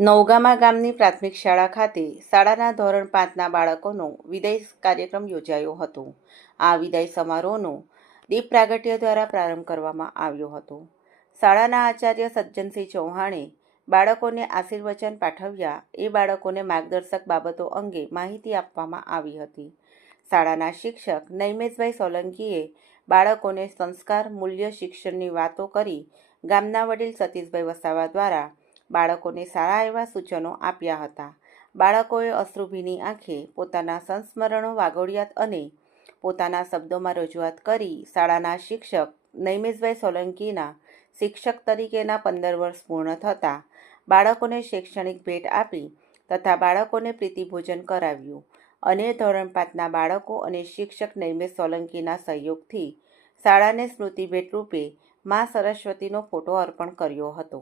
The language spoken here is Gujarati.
નવગામા ગામની પ્રાથમિક શાળા ખાતે શાળાના ધોરણ પાંચના બાળકોનો વિદાય કાર્યક્રમ યોજાયો હતો. આ વિદાય સમારોહનો દીપ પ્રાગટ્ય દ્વારા પ્રારંભ કરવામાં આવ્યો હતો. શાળાના આચાર્ય સજ્જનસિંહ ચૌહાણે બાળકોને આશીર્વચન પાઠવ્યા. એ બાળકોને માર્ગદર્શક બાબતો અંગે માહિતી આપવામાં આવી હતી. શાળાના શિક્ષક નૈમેશભાઈ સોલંકીએ બાળકોને સંસ્કાર, મૂલ્ય, શિક્ષણની વાતો કરી ગામના વડીલ સતીશભાઈ વસાવા દ્વારા બાળકોને સારા એવા સૂચનો આપ્યા હતા. બાળકોએ અશ્રુભીની આંખે પોતાના સંસ્મરણો વાગોડિયાત અને પોતાના શબ્દોમાં રજૂઆત કરી શાળાના શિક્ષક નૈમેશભાઈ સોલંકીના શિક્ષક તરીકેના પંદર વર્ષ પૂર્ણ થતાં બાળકોને શૈક્ષણિક ભેટ આપી તથા બાળકોને પ્રીતિભોજન કરાવ્યું. અને ધોરણ પાંચના બાળકો અને શિક્ષક નૈમેશ સોલંકીના સહયોગથી શાળાને સ્મૃતિ ભેટ રૂપે મા સરસ્વતીનો ફોટો અર્પણ કર્યો હતો.